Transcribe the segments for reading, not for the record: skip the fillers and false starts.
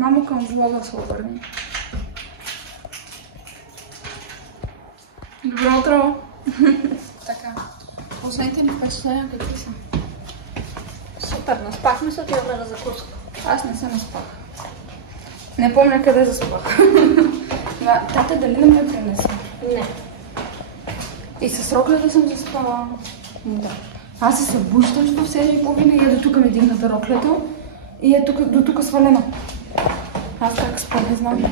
Мамо, към влога се обърни. Добро утро! Така, последните ни впечатления какви са? Супер, наспахме се, отиваме на закуска. Аз не се наспах. Не помня къде заспах. Тата дали не ме пренесе? Не. И с роклята съм заспала. Да. Аз се събуждам в 7:30 и до тук ми дигната роклята и е до тук свалена. Аз как спа, не знам.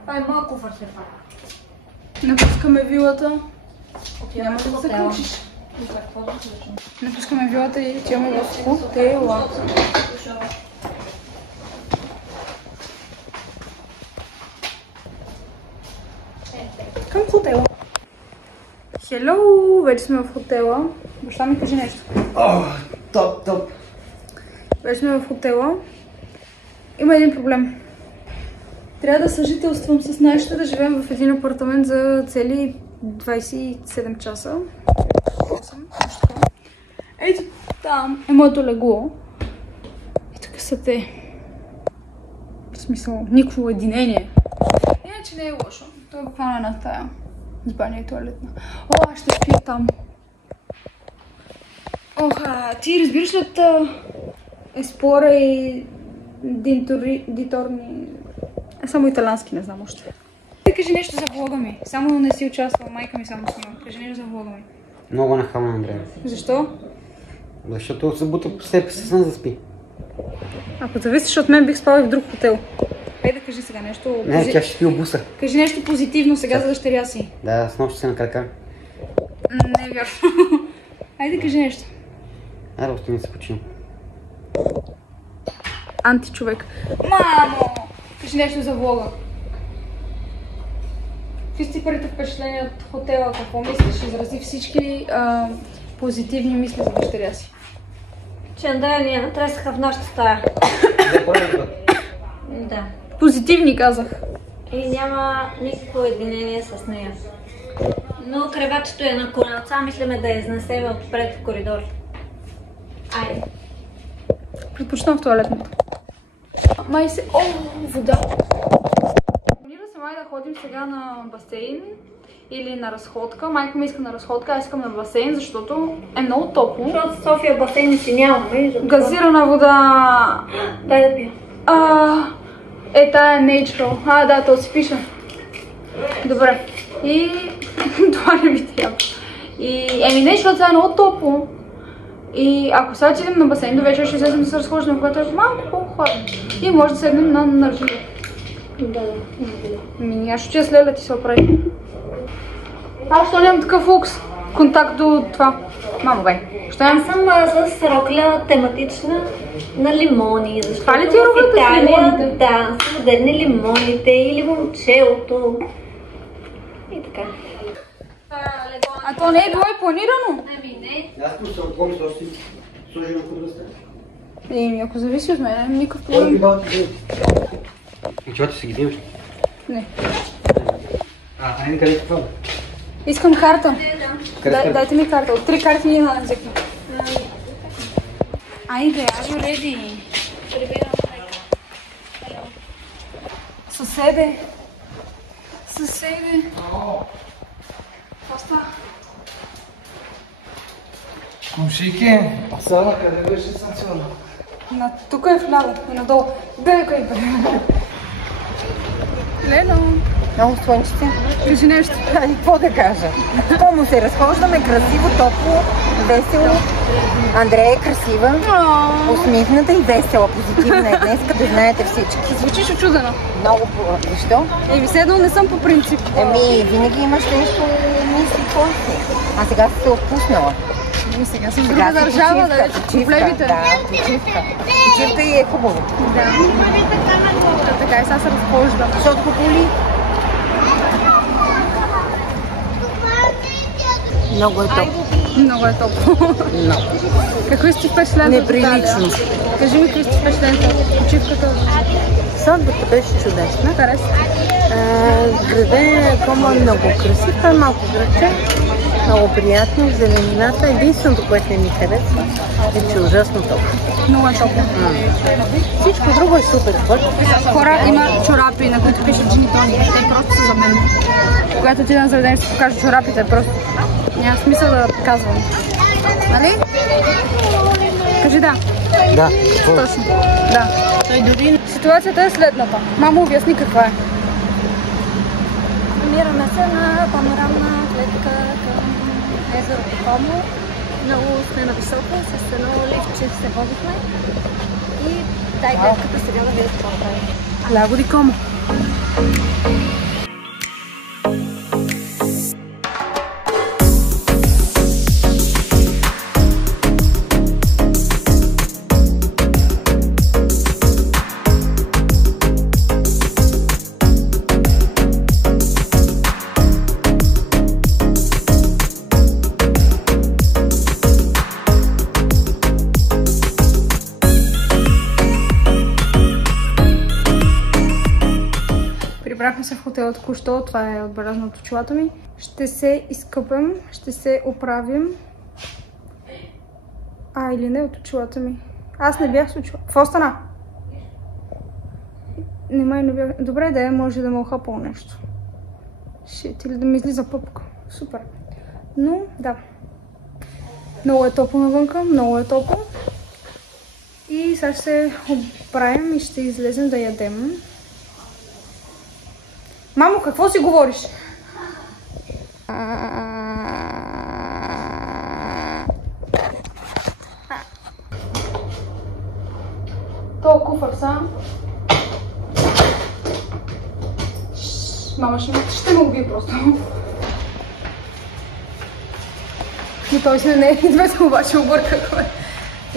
Това е моят куфър се пак. Напускаме вилата. Няма да се включиш. Напускаме вилата и отиваме в хотела. Към хотела. Хелоу! Вече сме в хотела. Баща ми кажи нещо. Топ. Вече сме в хотела. Има един проблем. Трябва да съжителствам с нашите, да живеем в един апартамент за цели 27 часа. Ето там е моето легло. И тук са те. В смисъл, никакво единение. Иначе не е лошо. Това е буквално една тая. С баня и туалетна. О, аз ще спя там. Ти разбираш ли от Експлора и Диторни? Само италиански не знам още. Да кажи нещо за влога ми. Само не си участвал, майка ми само снима. Кажи нещо за влога ми. Много нахална, Андрея. Защо? Защото се бута по себе си, да заспи. Ако зависиш от мен, бих спала и в друг хотел. Хай да кажи сега нещо. Не, тя ще спи обуса. Кажи нещо позитивно сега за дъщеря си. Да, с нощ се на крака. Не вярвам. Хайде да кажи нещо. Айде, остани се починам. Античовек. Мамо! Кажи нещо за влога. Какви сте първите впечатления от хотела? Какво мислиш? Изрази всички позитивни мисли за дъщеря си. Че Андрея ни я натресаха в нашата стая. Да. Позитивни казах. И няма никакво единение с нея. Но кревачето е на коленца, мислиме да я изнесеме отпред в коридор. Айде. Предпочитам в туалетната. Май се... О, вода! Планира се май да ходим сега на басейн или на разходка. Майка ми иска на разходка, аз искам на басейн, защото е много топло. Защото в София басейни си нямаме. Газирана вода! Дай да пия. Тая е natural. Да, то си пише. Добре. И... това не ми трябва. Не, защото сега е много топло. И ако сега отидем на басейн, до вечера ще излезем да се разхождаме, което е малко по-хладно. И може да седнем на наргиле. Да. Аз ще с Леля ти се оправи. Аз що нямам такъв лукс? Контакт до това. Мамо, бе. Аз съм с рокля тематична на лимони. Това ли ти е роклята с лимоните? Да, са модерни лимоните и лимончелото. И така. А то не е било и планирано? Не. Аз съм помня, защото си сложи на курдъста. Ако зависи от мен, няма никакъв проблем. И чего ти си ги взимаш? Не. Айде къде какво? Искам карта. Къде? Дайте ми карта. От 3 карти ни една взекна. Айде, are you ready? Съседе. Какво става? Комшики, Оксана, къде беше станциона? Тук е вляво и надолу. Бе, къде бе? Лено. Много слънчите. Кажи нещо. Какво да кажа? Хубаво се разхождаме, красиво, топло, весело. Андрея е красива, усмихната и весела, позитивна е днес, да знаете всички. Звучиш очудено. Много защо? Седно не съм по принцип. Винаги имаш нещо мисли класни. А сега си се отпуснала. Сега съм в друга държава, да вече проблемите. Да, почивка. Почивка и е хубаво. Да. Така и сега се разхождам. Защото го боли. Много е топло. Много е топло. Много. Какви сте впечатления от Италия? Неприлично. Кажи ми, какви сте впечатления от почивката? Сватбата беше чудесна. Хареса? Града е много красив, той е малко градче. Много приятно, зеленината. Единственото, което не ми харесва, е, че е ужасно топло. Много е топло. Всичко друго е супер. Хора, има чорапи, на които пише Джини Тони. Те просто са за мен. Когато отида на заведение, ще покажа чорапите. Просто няма смисъл да казвам. Нали? Кажи да. Да. Точно. Да. Ситуацията е следната. Мамо, обясни каква е. Намираме се на панорамна гледка към езерото Комо. Много сме нависоко, с едно лифтче се водихме. И дай гледката сега да видите какво прави. Лаго ди Комо. Прибрахме се в хотела току-що, това е отбелязано от очилата ми. Ще се изкъпем, ще се оправим. Или не от очилата ми. Аз не бях с очила. Какво стана? Не бях. Добре да е, може да ме охапало нещо. Шит, или да ми излиза пъпка. Супер. Но, да. Много е топло навънка, много е топло. И сега ще се оправим и ще излезем да ядем. Мамо, какво си говориш? То куфър са. Мама ще ме убие просто. Но той сме не идва се обаче объркахме.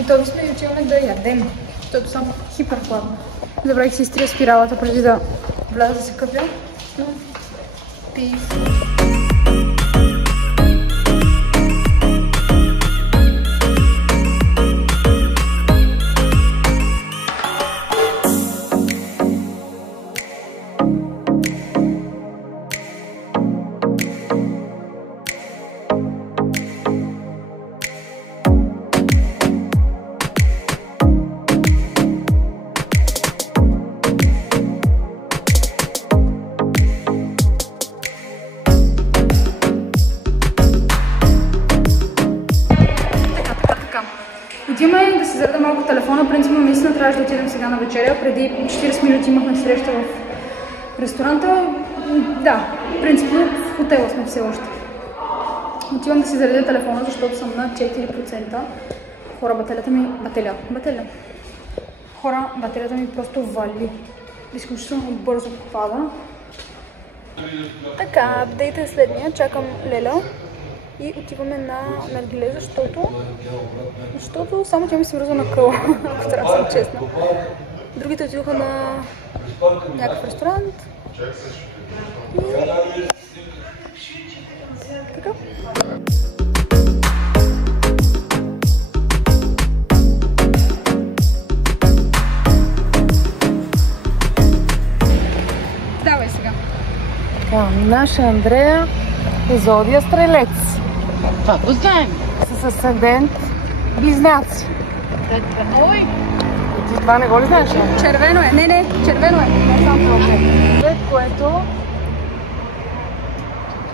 И той сме и отиваме да ядем, защото съм хипер хладна. Забравих си изтрия спиралата преди да вляза да се къпя. Peace. Отиваме да си зареда малко телефона. Принципно наистина трябваше да отидем сега на вечеря. Преди 40 минути имахме среща в ресторанта. Да, принципно в хотела сме все още. Отивам да си заредя телефона, защото съм на 4%. Хора, батерията ми... Хора, батерията ми просто вали. Изключително бързо пада. Така, апдейта е следния. Чакам Леля. И отиваме на наргиле, защото само тя ми се връзва на къла, ако трябва да съм честна. Другите отидоха на някакъв ресторант. Така. Давай сега. Наша Андрея е зодия Стрелец. Това го знаем. С асцендент Близнаци. Ой! Ти това не го ли знаеш? Червено е. Не, червено е. Не знам това. След което...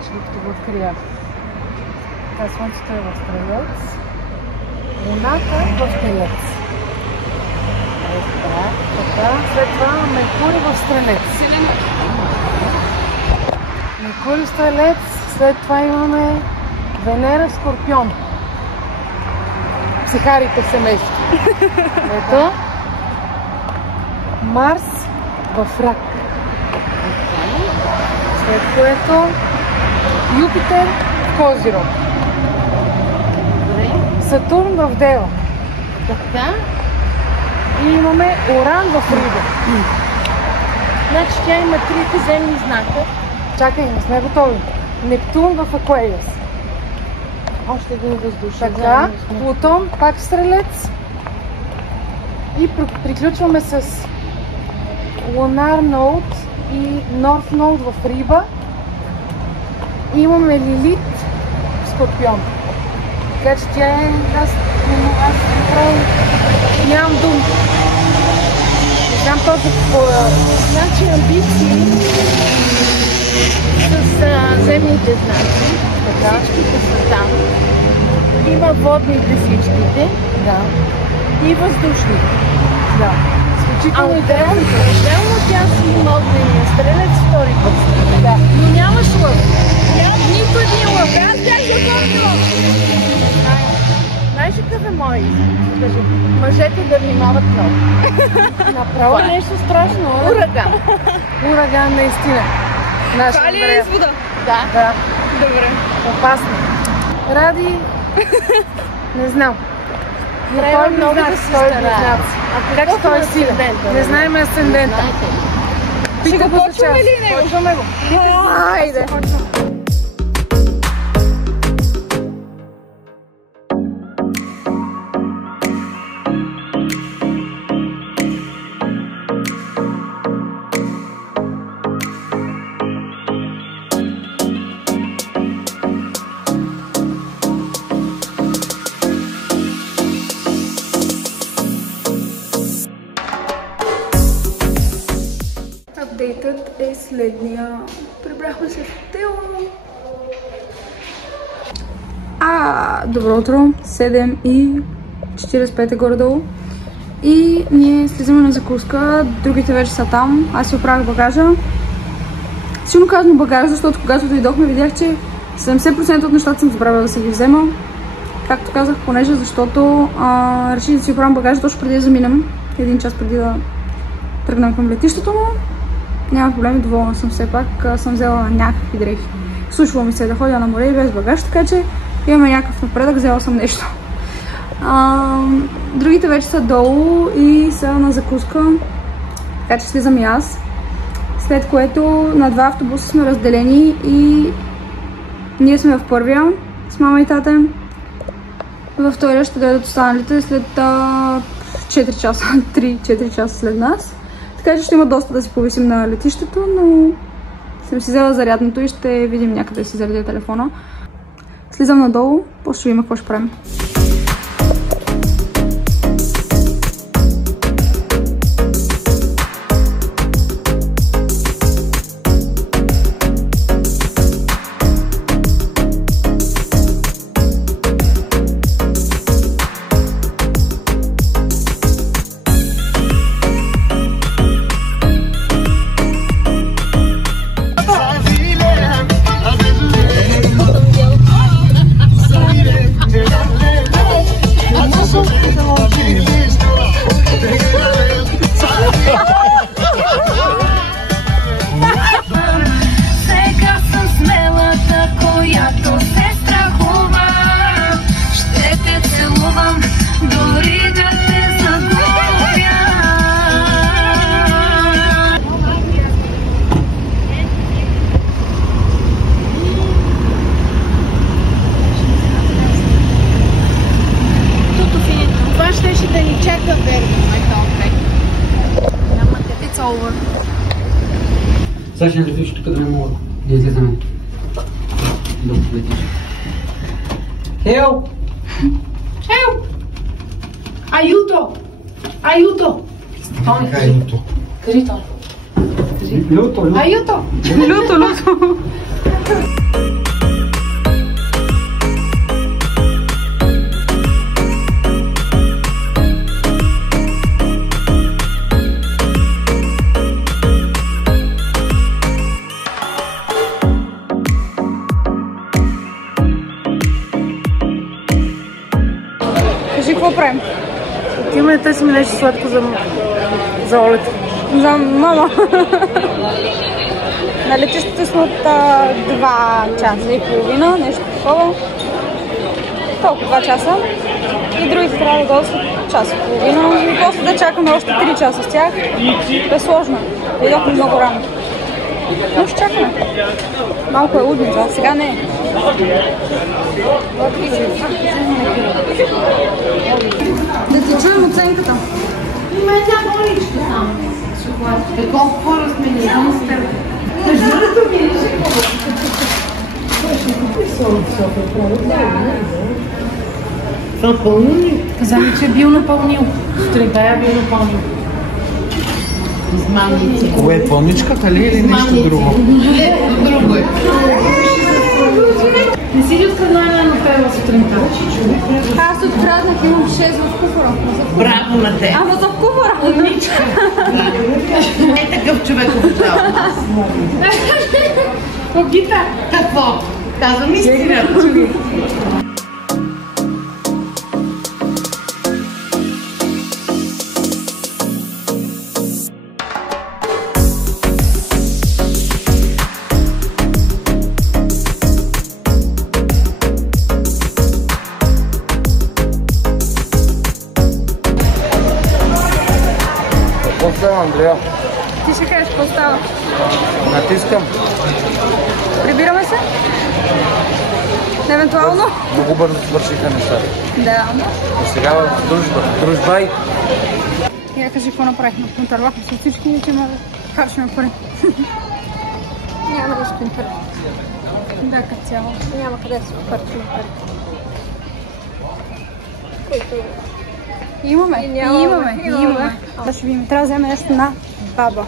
Ще го открия. Така, слънцето е в Стрелец. Луната е в Телец. Така. След това Меркурий в Стрелец. Меркурий в Стрелец. След това имаме Венера в Скорпион. Психарите в семейство. Ето. Марс в Рак. След което Юпитер в Козирог. Сатурн в Дева. Така. И имаме Уран в Риба. Значи тя има трите земни знака. Чакай, не сме готови. Нептун в Акуариус. Още един въздушен. Така, Плутон, пак Стрелец. И приключваме с Лунар Ноут и Норф Ноут в Риба. И имаме Лилит в Скорпион. Така че тя е... Аз направо нямам думи. Не знам точно какво да... Значи амбиции с земните знаци. Така. Всичките са там. Има водните всичките. Да. И въздушните. Да. Изключително интересно. Отделно тя си има огнения Стрелец втори път. Да. Но нямаш лъв. Нито един лъв. Аз бях запомнила. Знаеш ли какъв е мой израз? Кажи, мъжете да внимават много. Направо е нещо страшно. Ураган. Ураган, наистина. Това ли е извода? Да. Да. Добре. Опасно. Ради... Не знам. Но Трябва той много не да знае, се той старае. не знае. Така че той е силен. Не знаем асцендента. Ще го почваме ли него? Почваме го. Хайде. Апдейтът е следния. Прибрахме се в хотел. Добро утро. 7:45 горе-долу. И ние слизаме на закуска. Другите вече са там. Аз си оправих багажа. Силно казвам багажа, защото когато дойдохме видях, че 70% от нещата съм забравила да си ги взема. Както казах, понеже защото реших да си оправям багажа точно преди да заминем. 1 час преди да тръгнем към летището, но няма проблеми, доволна съм все пак. Съм взела някакви дрехи. Случва ми се да ходя на море и без багаж, така че имаме някакъв напредък, взела съм нещо. Другите вече са долу и са на закуска, така че слизам и аз. След което на 2 автобуса сме разделени и ние сме в първия с мама и тата. Във втория ще дойдат останалите след 4 часа, 3-4 часа след нас. Така че ще има доста да си повисим на летището, но съм си взела зарядното и ще видим някъде да си заредя телефона. Слизам надолу, после ще видим какво ще правим. Сега ще летиш тук да не мога да излезаме. Докато летиш. Хелп! Хелп! Аюто! Аюто! Аюто. Кажи то. Люто. Аюто! Люто. Кажи, какво правим? Отиваме да търсим нещо сладко за Олета. За мама. На летището сме от 2 часа и половина, нещо такова. Толкова 2 часа. И другите трябва да дойдат след час и половина. И после да чакаме още 3 часа с тях. Е сложно. Дойдохме много рано. Но ще чакаме. Малко е лудница, сега не е. Да ти чуем оценката. Има една боличка там. Колко хора сме ни само с теб? Междурато ми това пълно ли? Каза ми, че е бил напълнил. Сутринта е бил напълнил. Измамници. Кое е пълничката ли или нещо друго? Не, друго е. Не си ли откраднала на пева сутринта? Аз откраднах, имам 6 в куфара. Браво на те! Ама за куфара! Умничка! Е такъв човек обичава. Огита! Какво? Казвам истината. Какво става, Андрея? Ти ще кажеш какво става. Натискам. Прибираме се? Евентуално? Много бързо свършиха нещата. Да. И сега в дружба. Дружба и... Я кажи какво направихме. Контървахме се всички и че ме харчим пари. Няма да спим пари. Да, като цяло. Няма къде да се похарчим пари. Които... Имаме. Да ще ви трябва да вземем нещо на баба.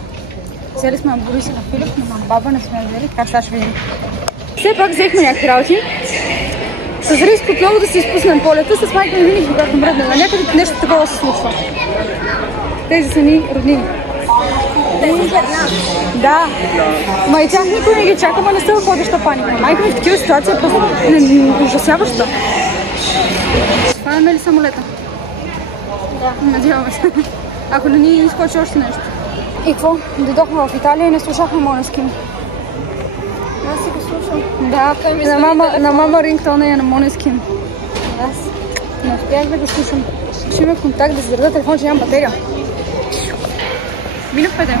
Взели сме на Борис и на Филип, но на баба не сме взели, така че сега ще видим. Все пак взехме някакви работи. С риск отново да си изпуснем полета, с майка ми винаги когато мръднем. На някъде нещо такова се случва. Тези са ни роднини. Да. Ма и тях никой не ги чака, ма не са в водеща паника. Майка ми в такива ситуации е просто ужасяваща. Сваляме ли самолета? Да. Надяваме се. Ако не ни изкочи още нещо. И какво? Дойдохме в Италия и не слушахме Måneskin. Аз си го слушам. Да, на мама рингтона е на Måneskin. Аз не успях да го слушам. Ще има контакт да зарежда телефон, че нямам батерия. Минах 5 ден.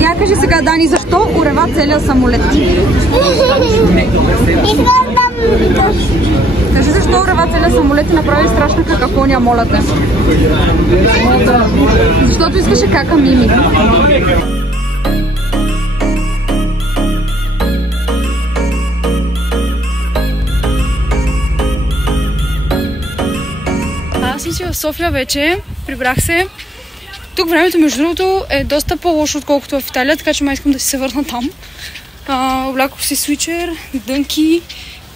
Я кажи сега, Дани, защо урева целият самолет? Кажи защо урева целият самолет и направи страшна какафония, моля те. Защото искаше кака Мими. Аз съм си в София вече, прибрах се. Тук времето, между другото, е доста по-лошо, отколкото в Италия, така че ме искам да си се върна там. Облякох си свичер, дънки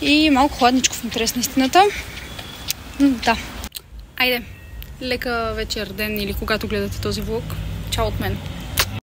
и малко хладничко в интерес на истината. Да. Айде, лека вечер, ден или когато гледате този влог. Чао от мен.